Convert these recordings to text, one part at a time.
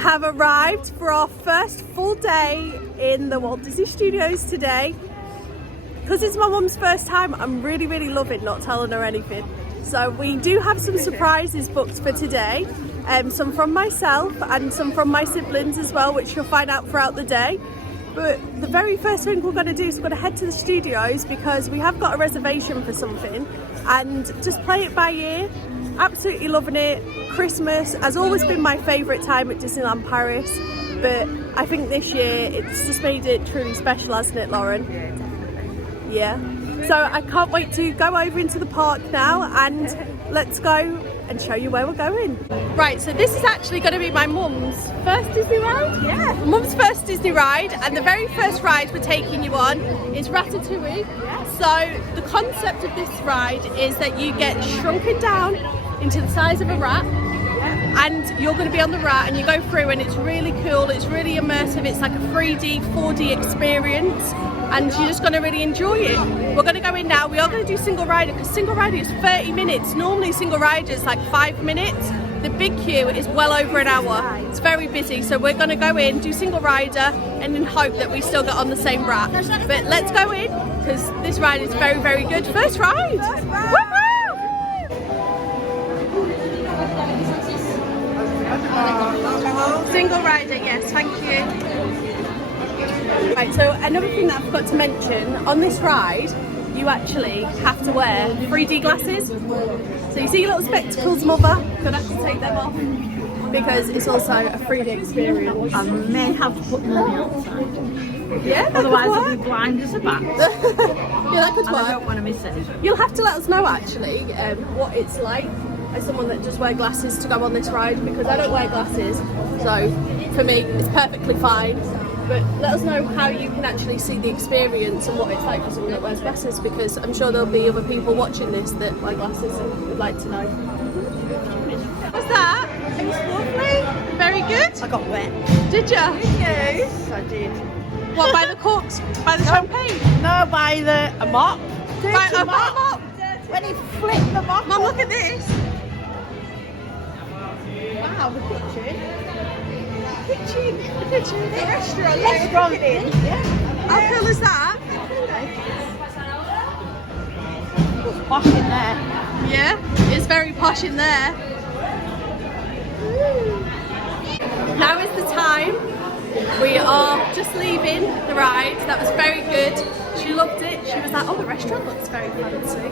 have arrived for our first full day in the Walt Disney Studios today. Because it's my mum's first time, I'm really loving not telling her anything. So we do have some surprises booked for today. Some from myself and some from my siblings as well, which you'll find out throughout the day. But the very first thing we're going to do is we're going to head to the studios because we have got a reservation for something and just play it by ear. Absolutely loving it. Christmas has always been my favourite time at Disneyland Paris, but I think this year it's just made it truly special, hasn't it, Lauren? Yeah, definitely. Yeah. So I can't wait to go over into the park now and let's go and show you where we're going. Right, so this is actually going to be my mum's first Disney ride. Yeah. Mum's first Disney ride, and the very first ride we're taking you on is RATATOUILLE. Yeah. So the concept of this ride is that you get shrunken down into the size of a rat. And you're going to be on the rat and you go through and it's really cool, it's really immersive, it's like a 3D, 4D experience and you're just going to really enjoy it. We're going to go in now, we are going to do single rider because single rider is 30 minutes, normally single rider is like 5 minutes. The big queue is well over an hour, it's very busy, so we're going to go in, do single rider and then hope that we still get on the same rat. But let's go in because this ride is very good. First ride! Woo-hoo! Single rider, yes, thank you. Right, so another thing that I forgot to mention, on this ride, you actually have to wear 3D glasses. So you see your little spectacles, mother, you'll have to take them off because it's also a 3D experience. I may have to put them on the outside. Yeah, that otherwise could I'll work. be blind as a bat. Yeah, that could And I work. don't want to miss it. You'll have to let us know actually what it's like as someone that just wears glasses to go on this ride because I don't wear glasses, so for me it's perfectly fine. But let us know how you can actually see the experience and what it's like for someone that wears glasses because I'm sure there'll be other people watching this that wear glasses and would like to know. What's that? It was lovely. Very good. I got wet. Did you? Yes, I did. What, by the corks? By the champagne? No, by a mop. By a mop? When he flipped the mop. Mum, look at this. Wow, the kitchen. The restaurant. Restaurant. Yeah. How cool is that? It was posh in there. Yeah, it's very posh in there. Now is the time. We are just leaving the ride. That was very good. She loved it. She was like, oh, the restaurant looks very fancy.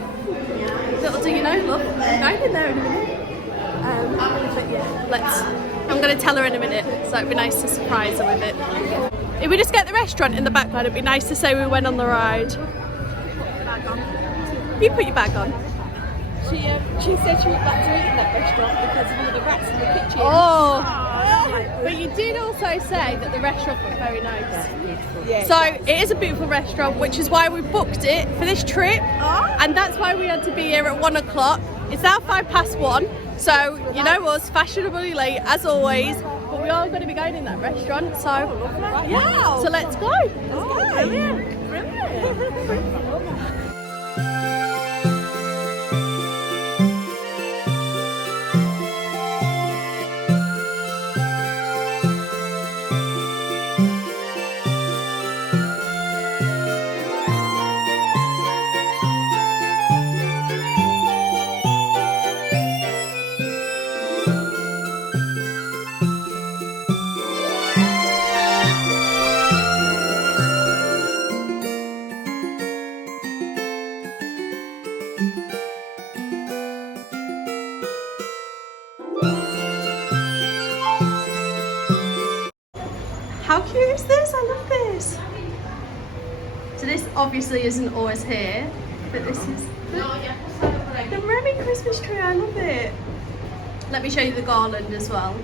Little do you know, look, I'm going in there in a minute. But yeah, I'm going to tell her in a minute, so it'd be nice to surprise her with it. If we just get the restaurant in the background, it'd be nice to say we went on the ride. You put your bag on. She said she would like to eat in that restaurant because of all the rats in the kitchen. Oh! But you did also say that the restaurant was very nice. Yeah. So it is a beautiful restaurant, which is why we booked it for this trip. And that's why we had to be here at 1 o'clock. It's now 1:05, so you know us, fashionably late as always. But we are going to be going in that restaurant, so yeah. So let's go. Brilliant. How cute is this? I love this. So this obviously isn't always here, but this is the Remy Christmas tree. I love it. Let me show you the garland as well.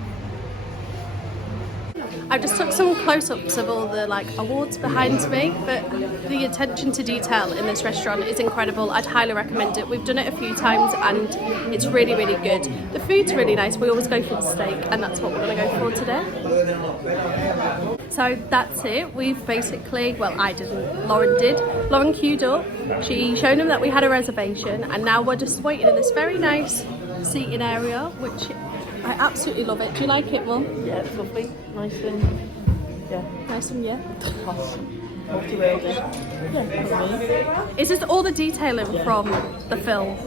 I just took some close-ups of all the awards behind me, but the attention to detail in this restaurant is incredible. I'd highly recommend it. We've done it a few times and it's really good. The food's really nice. We always go for the steak and that's what we're going to go for today. So that's it. We've basically, well, I didn't, Lauren did. Lauren queued up. She showed him that we had a reservation and now we're just waiting in this very nice seating area, which I absolutely love it. Do you like it, Mum? Yeah, it's lovely. Nice and Nice and yeah. multi-wielded. It's just all the detailing from the film.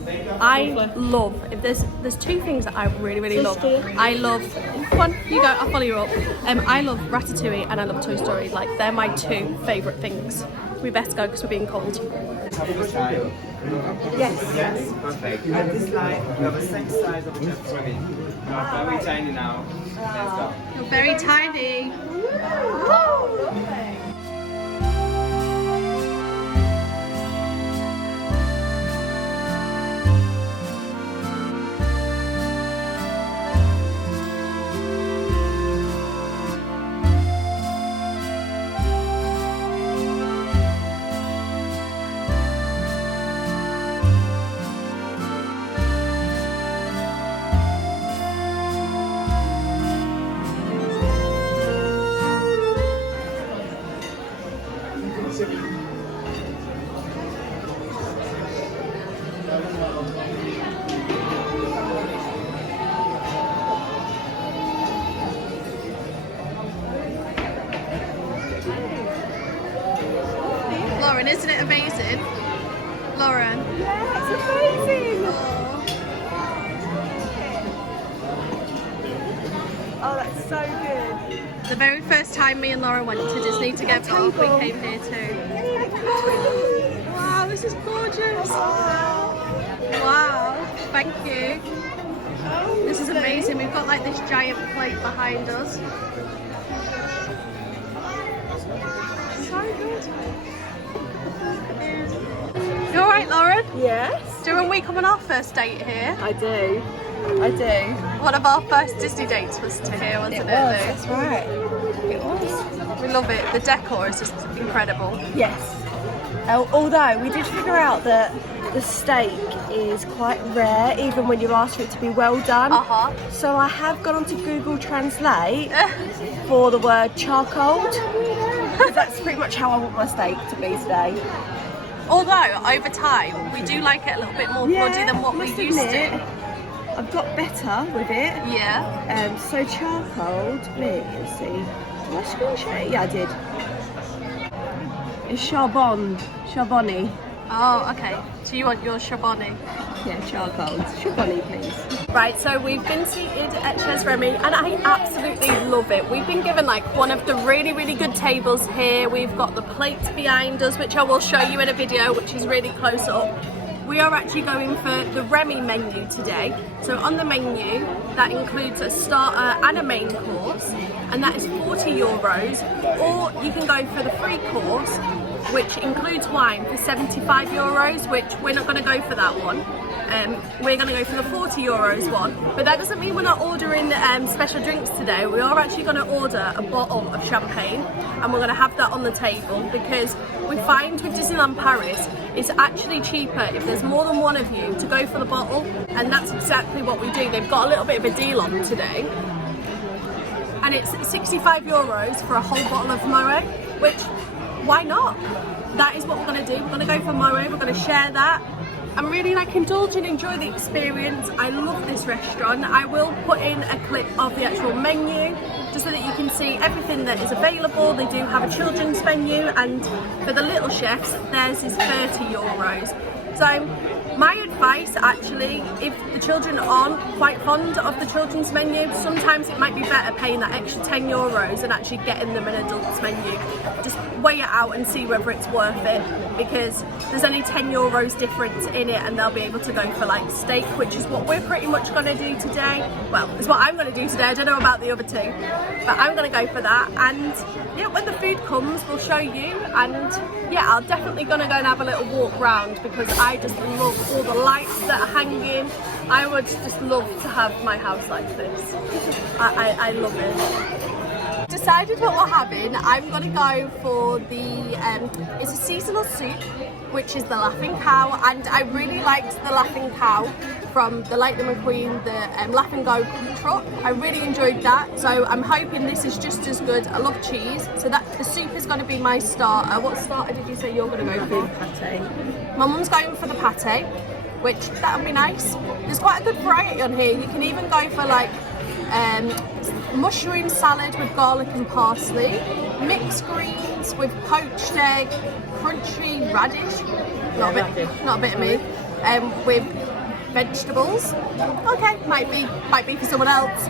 I love. If there's two things that I really love. I love. Come on, you go. I'll follow you up. I love Ratatouille and I love Toy Story. Like they're my two favourite things. We best go because we're being cold. Yes. Perfect. At this line, we have a same size of just swimming. Very tiny now. Let's go. You're very tiny. Lauren, isn't it amazing? Lauren? Yeah, it's amazing. Oh, that's so good. The very first time me and Lauren went to Disney together, we came here too. Wow, this is gorgeous. Wow, thank you. This is amazing. We've got like this giant plate behind us. So good. You alright, Lauren? Yes. Do you remember we come on our first date here? I do. One of our first Disney dates was to here, wasn't it? Lou? That's right. It was. We love it. The decor is just incredible. Yes. Although we did figure out that the steak is quite rare, even when you ask for it to be well done. So I have gone onto Google Translate for the word charcoaled. That's pretty much how I want my steak to be today. Although over time we do like it a little bit more bloody than what we used to. I've got better with it. Yeah. So charcoaled. Let's see. Did I screenshot it? Yeah, I did. It's charbonne. Oh, okay. So you want your charbonne? Yeah, charcoaled. Charbonne, please. Right, so we've been seated at Chez Remy and I absolutely love it. We've been given like one of the really good tables here. We've got the plates behind us, which I will show you in a video, which is really close up. We are actually going for the Remy menu today. So on the menu, that includes a starter and a main course, and that is €40. Or you can go for the free course, which includes wine for €75, which we're not going to go for that one. We're going to go for the €40 one, but that doesn't mean we're not ordering special drinks today. We are actually going to order a bottle of champagne and we're going to have that on the table, because we find with Disneyland Paris it's actually cheaper if there's more than one of you to go for the bottle, and that's exactly what we do. They've got a little bit of a deal on today, and it's €65 for a whole bottle of Moet, which, why not? That is what we're going to do. We're going to go for Moet, we're going to share that and really like indulge and enjoy the experience. I love this restaurant. I will put in a clip of the actual menu just so that you can see everything that is available. They do have a children's menu, and for the little chefs theirs is €30. So my advice, actually, if the children aren't quite fond of the children's menu, sometimes it might be better paying that extra €10 and actually getting them an adult's menu. Just weigh it out and see whether it's worth it, because there's only €10 difference in it, and they'll be able to go for like steak, which is what we're pretty much going to do today. Well, it's what I'm going to do today. I don't know about the other two, but I'm going to go for that. And yeah, when the food comes, we'll show you. And yeah, I'm definitely going to go and have a little walk round, because I just love all the lights that are hanging. I would just love to have my house like this. I love it. Decided what we're having. I'm gonna go for the it's a seasonal soup, which is the Laughing Cow, and I really liked the Laughing Cow from the Lightning McQueen, the Laugh and Go truck. I really enjoyed that, so I'm hoping this is just as good. I love cheese, so that the soup is going to be my starter. What starter did you say you're going to go for? Pate. My mum's going for the pate, which that would be nice. There's quite a good variety on here. You can even go for like mushroom salad with garlic and parsley, mixed greens with poached egg, crunchy radish, not a bit of me, with vegetables. Okay, might be for someone else.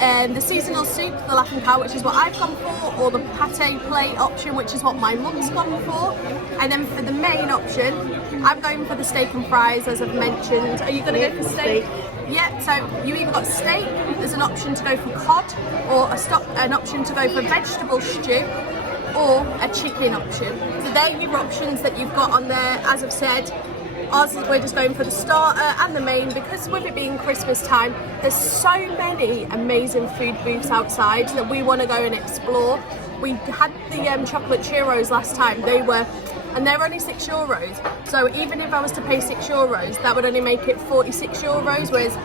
The seasonal soup, the Laughing Cow, which is what I've gone for, or the pate plate option, which is what my mum's gone for. And then for the main option, I'm going for the steak and fries, as I've mentioned. Are you going to go for steak? Yeah, so you either got steak, there's an option to go for cod, or an option to go for vegetable stew, or a chicken option. So they're your options that you've got on there. As I've said, ours, we're just going for the starter and the main, because with it being Christmas time, there's so many amazing food booths outside that we want to go and explore. We had the chocolate churros last time, they're only €6. So even if I was to pay €6, that would only make it €46, whereas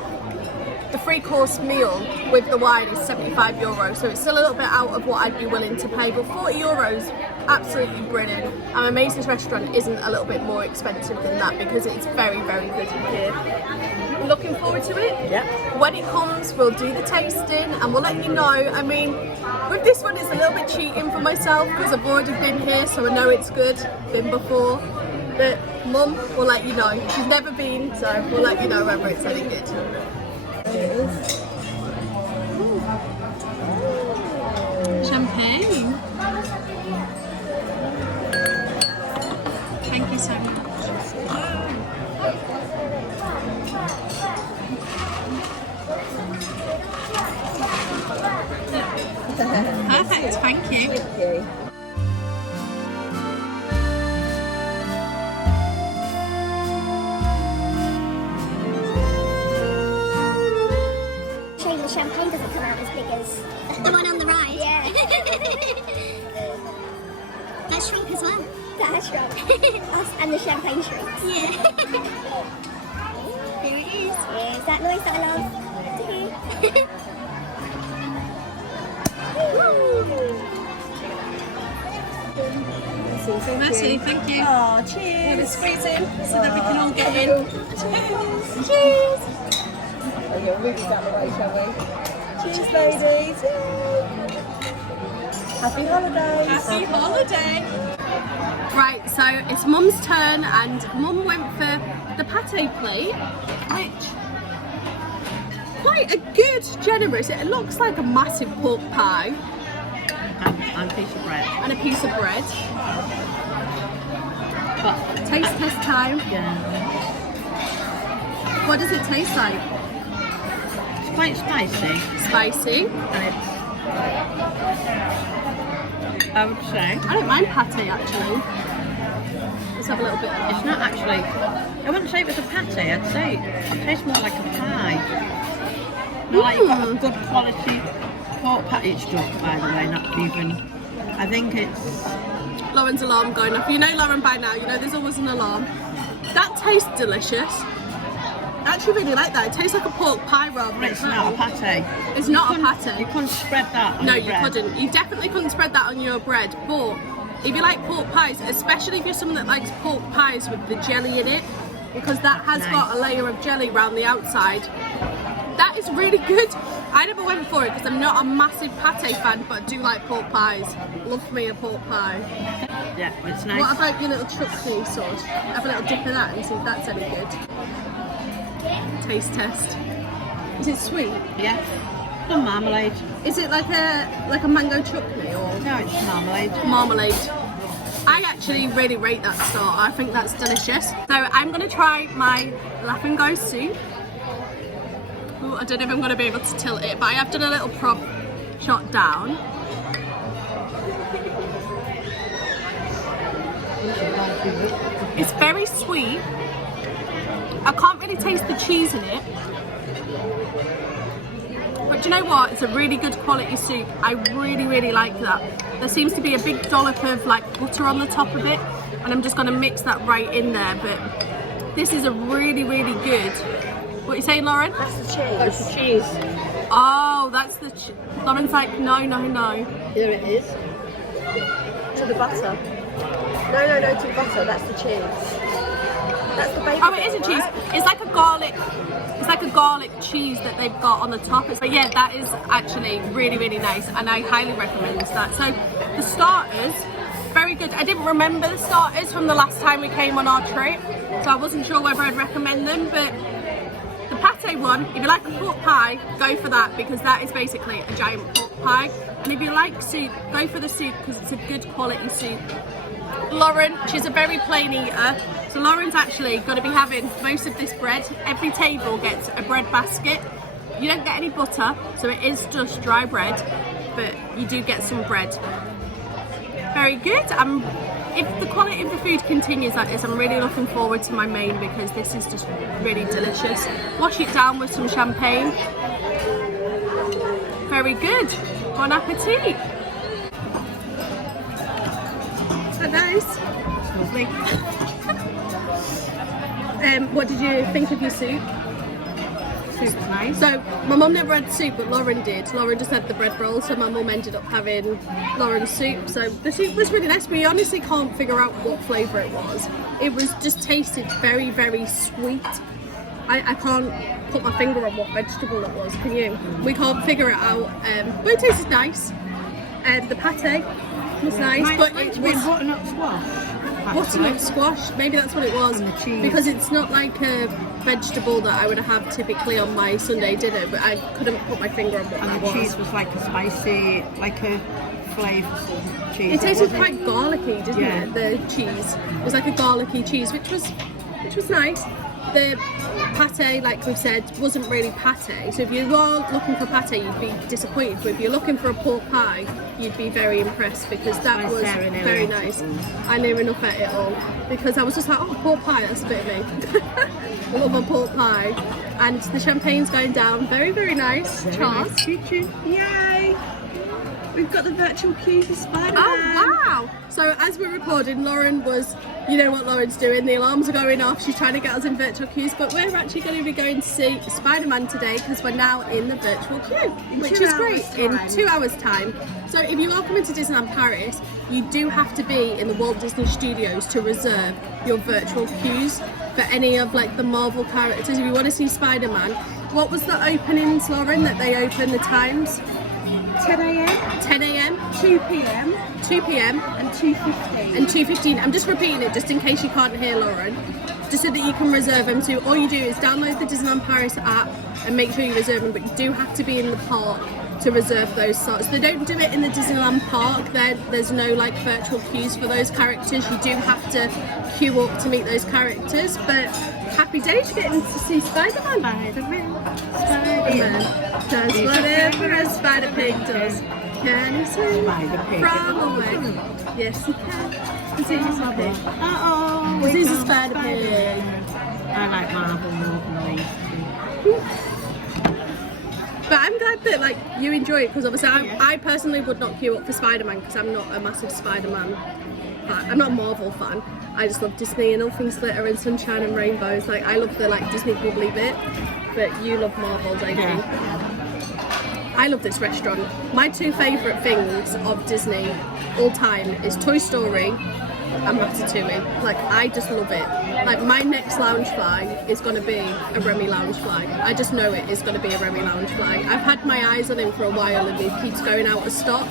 the 3-course meal with the wine is €75. So it's still a little bit out of what I'd be willing to pay, but €40, absolutely brilliant. I'm amazed this restaurant isn't a little bit more expensive than that, because it's very, very good in here. I'm looking forward to it. Yep. When it comes, we'll do the tasting and we'll let you know. I mean, with this one, it's a little bit cheating for myself because I've already been here, so I know it's good, been before. But Mum will let you know. She's never been, so we'll let you know whether it's any good. Champagne. Thank you so much. Perfect, thank you. Thank you. Shame the champagne doesn't come out as big as the one on the right. Yeah. That shrunk as well. That shrunk. Us and the champagne shrinks. Yeah. Here it is. Here's that noise that I love. Mercy, thank you. Oh, cheers. We'll squeeze in so that we can all get in. Cheers. Cheers. Okay, we'll move this out the way, shall we? Cheers, ladies. Yay. Happy holidays. Happy holiday. Right, so it's Mum's turn, and Mum went for the pate plate, which quite a good, generous. It looks like a massive pork pie. And a piece of bread. And a piece of bread. But Taste test time. yeah, What does it taste like? it's quite spicy. Spicy. And it's, I would say, I don't mind pate actually. Let's have a little bit. it's not actually, I wouldn't say it was a pate, I'd say it tastes more like a pie. More like you've got a good quality pork patty stuff, by the way, not even, I think it's, Lauren's alarm going off. You know Lauren by now, you know there's always an alarm. That tastes delicious. I actually really like that. It tastes like a pork pie rather than it's not a pate. It's not a You pate. couldn't spread that on No, your you bread. couldn't. You definitely couldn't spread that on your bread. But if you like pork pies, especially if you're someone that likes pork pies with the jelly in it, because that has Nice. got a layer of jelly around the outside, that is really good. I never went for it because I'm not a massive pate fan, but I do like pork pies. Love me a pork pie. Yeah, it's nice. What about your little chutney sauce? Have a little dip of that and see if that's any good. Taste test. Is it sweet? Yeah, some marmalade. Is it like a mango chutney or No, it's marmalade. marmalade? I actually really rate that starter. I think that's delicious. So I'm gonna try my Laugh and Go soup. Ooh, I don't know if I'm gonna be able to tilt it, but I have done a little prop shot down. It's very sweet. I can't really taste the cheese in it. But do you know what? It's a really good quality soup. I really, really like that. There seems to be a big dollop of like butter on the top of it, and I'm just gonna mix that right in there. But this is a really, really good. What are you saying, Lauren? That's the cheese. That's the cheese. Oh, that's the. Lauren's like, no, no, no. Here it is. To the butter. No, to the butter. That's the cheese. That's the bacon. Oh, it is a cheese. right? It's like a garlic. It's like a garlic cheese that they've got on the top. But yeah, that is actually really, really nice, and I highly recommend that. So the starters, very good. I didn't remember the starters from the last time we came on our trip, so I wasn't sure whether I'd recommend them, but the pate one, if you like a pork pie, go for that, because that is basically a giant pork pie. And if you like soup, go for the soup, because it's a good quality soup. Lauren, she's a very plain eater, so Lauren's actually going to be having most of this bread. Every table gets a bread basket. You don't get any butter, so it is just dry bread, but you do get some bread. Very good. If the quality of the food continues like this, I'm really looking forward to my main, because this is just really delicious. Wash it down with some champagne. Very good. Bon appetit. So nice. Lovely. What did you think of your soup? Soup's nice. So my mum never had soup, but Lauren did. Lauren just had the bread roll, so my mum ended up having Lauren's soup. So the soup was really nice. We honestly can't figure out what flavour it was. It was just tasted very, very sweet. I can't put my finger on what vegetable it was, can you? We can't figure it out, but it tasted nice. The pate was nice, but it was butternut squash. butternut squash, maybe that's what it was, And the cheese. because it's not like a vegetable that I would have typically on my Sunday dinner, but I couldn't put my finger on what And that the was. cheese was like a spicy, like a flavourful cheese. It tasted wasn't- quite garlicky, didn't Yeah. it? The cheese. It was like a garlicky cheese, which was nice. The pate, like we've said, wasn't really pate. So if you are looking for pate, you'd be disappointed. But if you're looking for a pork pie, you'd be very impressed, because that Nice was there, nearly. very nice. I knew enough at it all, because I was just like, oh, pork pie, that's a bit of me. I love a pork pie. And the champagne's going down. Very, very nice. Very Charles. nice kitchen. Yay! We've got the virtual queue for Spider-Man. Oh wow! So as we're recording, Lauren was, you know what Lauren's doing, the alarms are going off, she's trying to get us in virtual queues, but we're actually going to be going to see Spider-Man today, because we're now in the virtual queue, which 2 is great, hours' in time. 2 hours time. So if you are coming to Disneyland Paris, you do have to be in the Walt Disney Studios to reserve your virtual queues for any of like the Marvel characters. If you want to see Spider-Man, what was the openings, Lauren, that they open, the times? 10 a.m, 10 a.m, 2 p.m, 2 p.m, and 2:15. and 2:15. I'm just repeating it just in case you can't hear Lauren, just so that you can reserve them. So all you do is download the Disneyland Paris app and make sure you reserve them, but you do have to be in the park to reserve those slots. They don't do it in the Disneyland Park. There's no like virtual queues for those characters. You do have to queue up to meet those characters, but happy days, you're getting to see Spider-Man. Spider-Man does whatever a spider pig does. Can he swing Spider-Pig. from away? Yes, he can. Because he's a pig. Uh-oh. Because he's a spider pig. I like Marvel more than these two. But I'm glad that like you enjoy it, because obviously I personally would not queue up for Spider-Man, because I'm not a massive Spider-Man fan. I'm not a Marvel fan. I just love Disney and all things glitter and sunshine and rainbows. Like I love the like Disney bubbly bit, but you love Marvel, don't you? I love this restaurant. My two favourite things of Disney all time is Toy Story and Ratatouille. Like I just love it. Like my next Loungefly is going to be a Remy Loungefly. I just know it is going to be a Remy Loungefly. I've had my eyes on him for a while and he keeps going out of stock.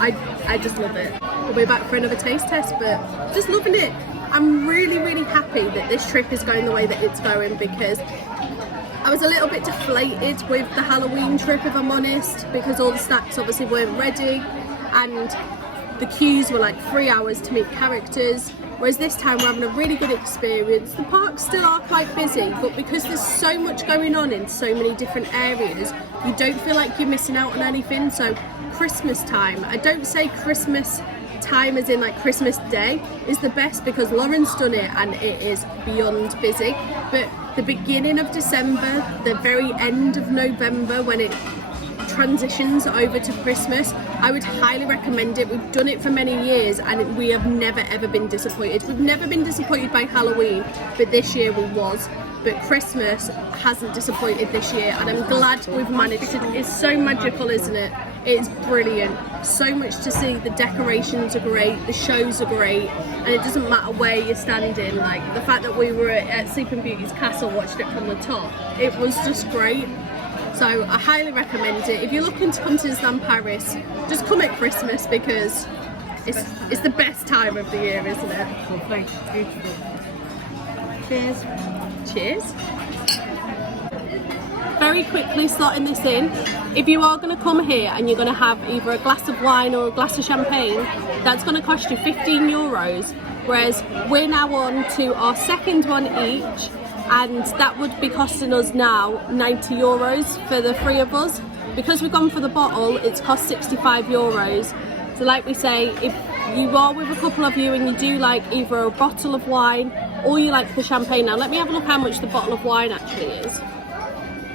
I just love it. We'll be back for another taste test, but just loving it. I'm really, really happy that this trip is going the way that it's going, because I was a little bit deflated with the Halloween trip, if I'm honest, because all the snacks obviously weren't ready and the queues were like 3 hours to meet characters, whereas this time we're having a really good experience. The parks still are quite busy, but because there's so much going on in so many different areas, you don't feel like you're missing out on anything. So Christmas time, I don't say Christmas time as in like Christmas Day is the best, because Lauren's done it and it is beyond busy, but the beginning of December, the very end of November, when it transitions over to Christmas, I would highly recommend it. We've done it for many years and we have never ever been disappointed. We've never been disappointed by Halloween, but this year we was. but Christmas hasn't disappointed this year, and I'm glad we've managed to. It's so magical, isn't it? It's brilliant. So much to see. The decorations are great, the shows are great, and it doesn't matter where you're standing. Like the fact that we were at Sleeping Beauty's castle, watched it from the top, it was just great. So I highly recommend it. If you're looking to come to Disneyland Paris, just come at Christmas because it's the best time of the year, isn't it? Lovely, beautiful. Cheers. Cheers. Very quickly slotting this in. If you are going to come here and you're going to have either a glass of wine or a glass of champagne, that's going to cost you €15. Whereas we're now on to our second one each, and that would be costing us now €90 for the three of us. Because we've gone for the bottle, it's cost €65. So like we say, if you are with a couple of you and you do like either a bottle of wine or you like the champagne. Now let me have a look how much the bottle of wine actually is.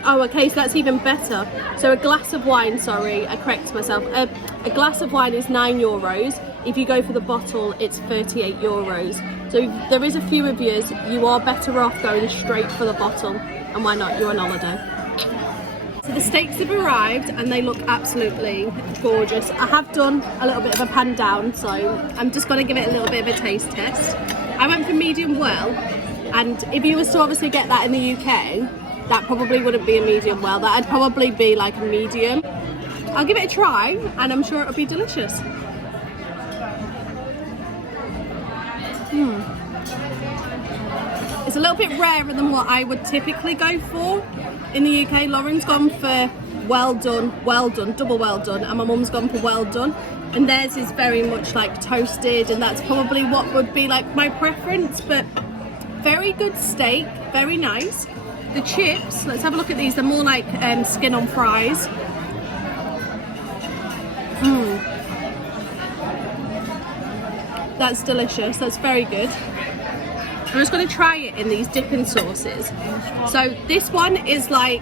Oh, okay, so that's even better. So a glass of wine, sorry, I correct myself. A glass of wine is €9. If you go for the bottle, it's €38. So if there is a few of you, you are better off going straight for the bottle. And why not? You're on holiday. So the steaks have arrived and they look absolutely gorgeous. I have done a little bit of a pan down, so I'm just going to give it a little bit of a taste test. I went for medium well, and if you was to obviously get that in the UK, that probably wouldn't be a medium well. That'd probably be like a medium. I'll give it a try and I'm sure it'll be delicious. It's a little bit rarer than what I would typically go for in the UK. Lauren's gone for well done, double well done, and my mum's gone for well done. And theirs is very much like toasted, and that's probably what would be like my preference, but very good steak, very nice. The chips, let's have a look at these. They're more like skin on fries. That's delicious, that's very good. I'm just going to try it in these dipping sauces. So this one is like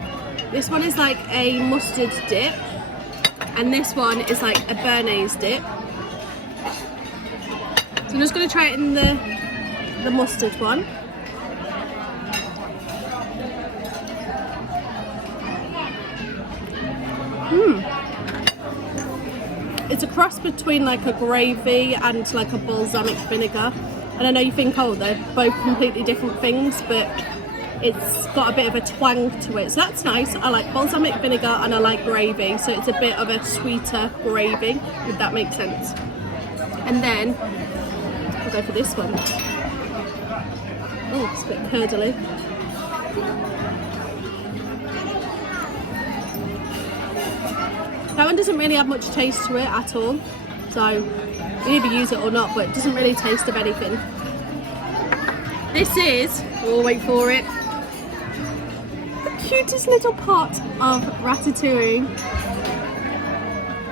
a mustard dip, and this one is like a béarnaise dip. So I'm just going to try it in the mustard one. It's a cross between like a gravy and like a balsamic vinegar. And I know you think, oh, they're both completely different things, but it's got a bit of a twang to it. So that's nice. I like balsamic vinegar and I like gravy. So it's a bit of a sweeter gravy, if that makes sense. And then we'll go for this one. Oh, it's a bit curdly. That one doesn't really have much taste to it at all. So you either use it or not, but it doesn't really taste of anything. This is, we'll wait for it, the cutest little pot of ratatouille.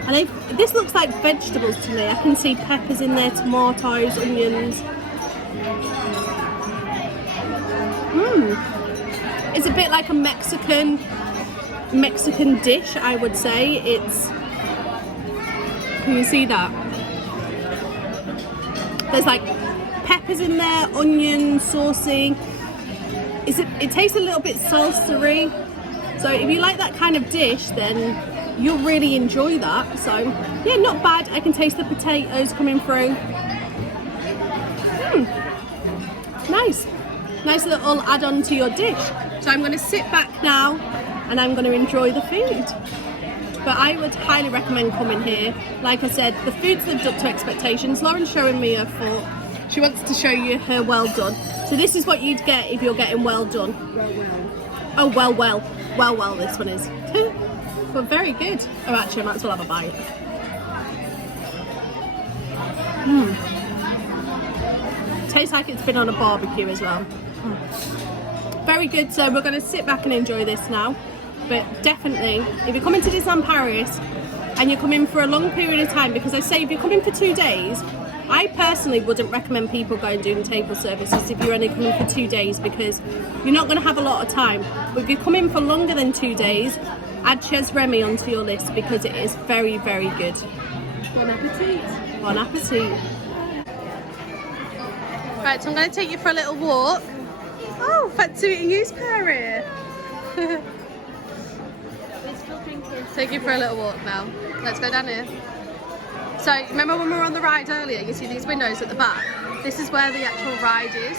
And this looks like vegetables to me. I can see peppers in there, tomatoes, onions. It's a bit like a Mexican dish, I would say. Can you see that? There's like peppers in there, onion, saucy. It tastes a little bit salsa-y. So if you like that kind of dish, then you'll really enjoy that. So yeah, not bad. I can taste the potatoes coming through. Nice little add-on to your dish. So I'm going to sit back now and I'm going to enjoy the food. But I would highly recommend coming here. Like I said, the food's lived up to expectations. Lauren's showing me her fork. She wants to show you her well done. So this is what you'd get if you're getting well done. Oh, well, this one is. But very good. Oh, actually, I might as well have a bite. Tastes like it's been on a barbecue as well. Very good. So we're going to sit back and enjoy this now. But definitely, if you're coming to Disneyland Paris and you're coming for a long period of time, because I say if you're coming for 2 days, I personally wouldn't recommend people going doing table services if you're only coming for 2 days, because you're not going to have a lot of time. But if you're coming for longer than 2 days, add Chez Remy onto your list because it is very, very good. Bon appetit. Bon appetit. Right, so I'm going to take you for a little walk. Oh, fancy meeting you, Perry. Take you for a little walk now. Let's go down here. So, remember when we were on the ride earlier, you see these windows at the back? This is where the actual ride is.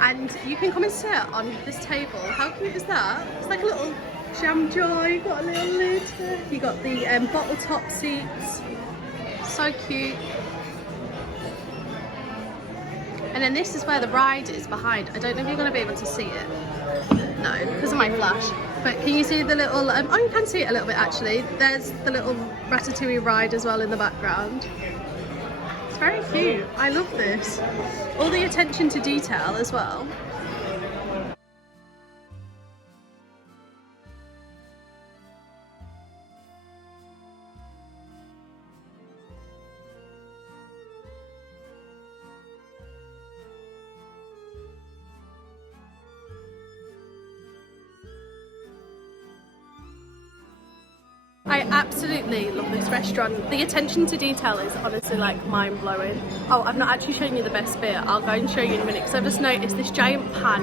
And you can come and sit on this table. How cute is that? It's like a little jam jar. You've got a little lid. You got the bottle top seats. So cute. And then this is where the ride is behind. I don't know if you're going to be able to see it. No, because of my flash. But can you see the little, oh, you can see it a little bit actually. There's the little Ratatouille ride as well in the background. It's very cute. I love this. All the attention to detail as well. I absolutely love this restaurant. The attention to detail is honestly like mind-blowing. Oh, I've not actually shown you the best bit. I'll go and show you in a minute because I've just noticed this giant pot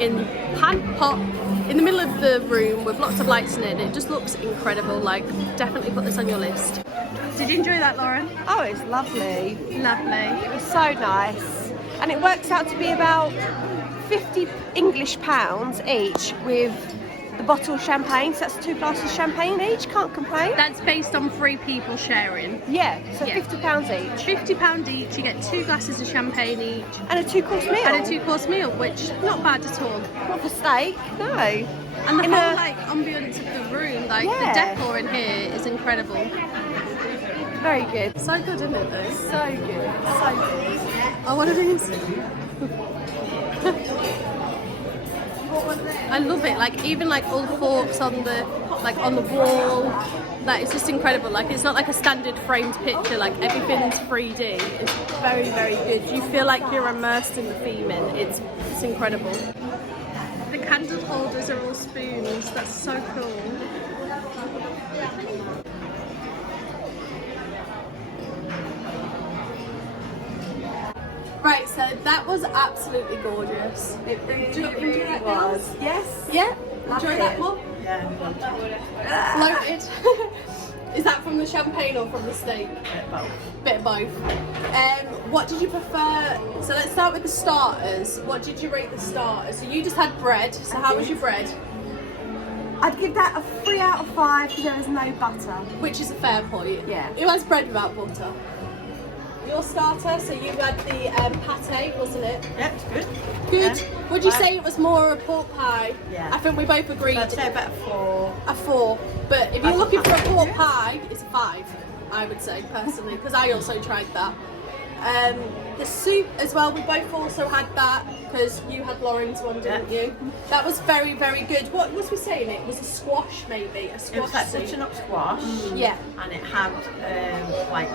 in the middle of the room with lots of lights in it. It just looks incredible. Like, definitely put this on your list. Did you enjoy that, Lauren? Oh, it's lovely. Lovely. It was so nice. And it works out to be about 50 English pounds each with the bottle of champagne, so that's 2 glasses of champagne each, can't complain. That's based on 3 people sharing. Yeah, so Yeah. £50 each. £50 each, you get 2 glasses of champagne each. And a 2-course meal. And a 2-course meal, which not bad at all. Not for steak, no. And the whole like ambience of the room, like Yeah. the decor in here is incredible. Very good. So good, isn't it though? So good, so good. Oh, what are these? I love it. Like even like all the forks on the wall. Like it's just incredible. Like it's not like a standard framed picture. Like everything's 3D. It's very, very good. You feel like you're immersed in the theming. It's incredible. The candle holders are all spoons. That's so cool. Right, so that was absolutely gorgeous. It really, enjoy that, girls? Yes. Yeah? Love Enjoy it. that one? Yeah, Loaded. Is that from the champagne or from the steak? Bit of both. What did you prefer? So let's start with the starters. What did you rate the starters? So you just had bread. So how was your bread? I'd give that a 3 out of 5 because there was no butter. Which is a fair point. Yeah. Who has bread without butter? Your starter, so you had the pate, wasn't it? yeah, it's good. Good. Yeah. Would you say it was more a pork pie? Yeah. I think we both agreed. I'd say about 4. A 4. But if you're looking for a pork pie, it's a 5, I would say, personally, because I also tried that. The soup as well, we both also had that, because you had Lauren's one, didn't you? That was very, very good. What was we saying? It was a squash, maybe? A squash It was like soup. butternut squash. Yeah. And it had like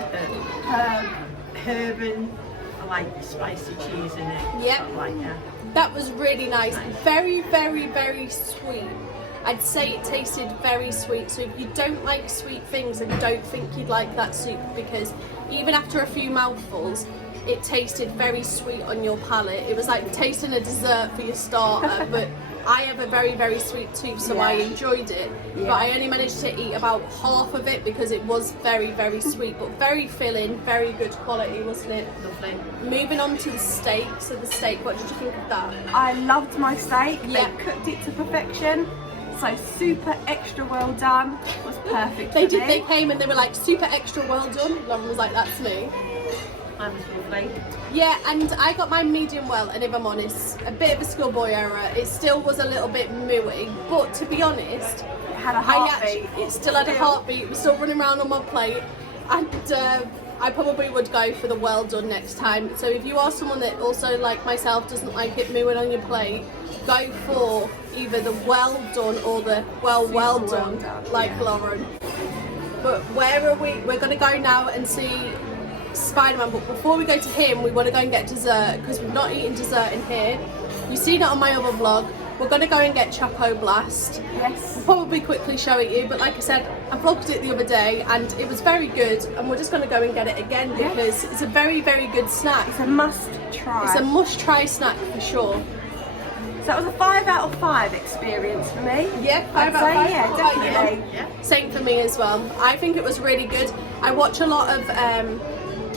herb and like spicy cheese in it. Yep. Stuff like that. That was really nice. Very, very, very sweet. I'd say it tasted very sweet. So if you don't like sweet things, I don't think you'd like that soup, because even after a few mouthfuls, it tasted very sweet on your palate. It was like tasting a dessert for your starter, but I have a very, very sweet tooth, so I enjoyed it. But I only managed to eat about half of it because it was very, very sweet, but very filling, very good quality, wasn't it? Lovely. Moving on to the steak. So the steak, what did you think of that? I loved my steak. Yeah. They cooked it to perfection. So super extra well done. It was perfect. They for did. me. They came and they were like super extra well done. Lauren was like, "That's me." That was lovely. Yeah, and I got mine medium well, and if I'm honest, a bit of a schoolboy error. It still was a little bit mooey, but to be honest, It had a heartbeat. it still had a heartbeat. It was still running around on my plate, and I probably would go for the well done next time. So if you are someone that also, like myself, doesn't like it mooing on your plate, go for either the well done or the well done, like Lauren. But where are we? We're gonna go now and see Spider-Man, but before we go to him, we want to go and get dessert, because we've not eaten dessert in here. You've seen it on my other vlog. We're going to go and get Choco Blast. Yes. We'll probably quickly show it you, but like I said, I vlogged it the other day and it was very good, and we're just going to go and get it again because it's a very, very good snack. It's a must try. It's a must try snack for sure. So that was a 5 out of 5 experience for me. Yeah, I'd 5 out of say, 5. yeah, What about you? definitely. Yeah. Same for me as well. I think it was really good. I watch a lot of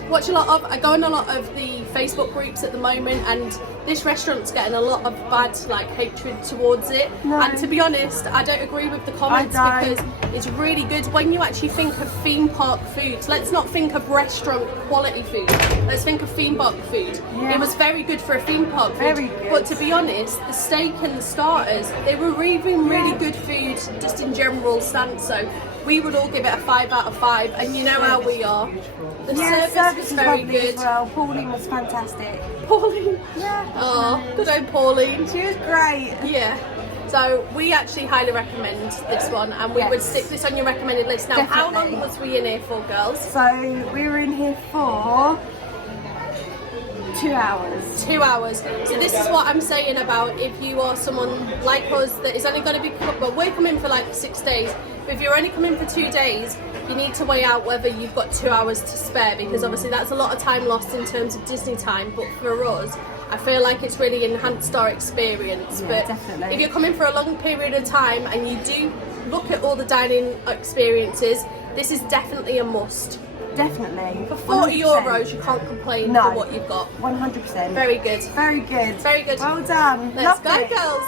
I go on a lot of the Facebook groups at the moment, and this restaurant's getting a lot of bad like hatred towards it. No. And to be honest, I don't agree with the comments I because don't. it's really good when you actually think of theme park foods. Let's not think of restaurant quality food. Let's think of theme park food. Yeah. It was very good for a theme park food. Very good. But to be honest, the steak and the starters, they were even really good food just in general stance. So we would all give it a 5 out of 5, and you know how we are. The Yeah, service was very lovely good. as well. Pauline was fantastic. Pauline. Yeah. Oh, good old Pauline. She was great. Yeah. So we actually highly recommend this one, and we would Yes. stick this on your recommended list. Now, how Definitely. long was we in here for, girls? So we were in here for 2 hours. 2 hours. So this is what I'm saying about if you are someone like us that is only going to be, well, we're coming for like 6 days, but if you're only coming for 2 days, you need to weigh out whether you've got 2 hours to spare, because obviously that's a lot of time lost in terms of Disney time, but for us, I feel like it's really enhanced our experience. Yeah, but definitely. if you're coming for a long period of time and you do look at all the dining experiences, this is definitely a must. Definitely. For 40 100%. euros, you can't complain No. for what you've got. 100%. Very good. Very good. Very good. Well done. Let's Lovely. go, girls.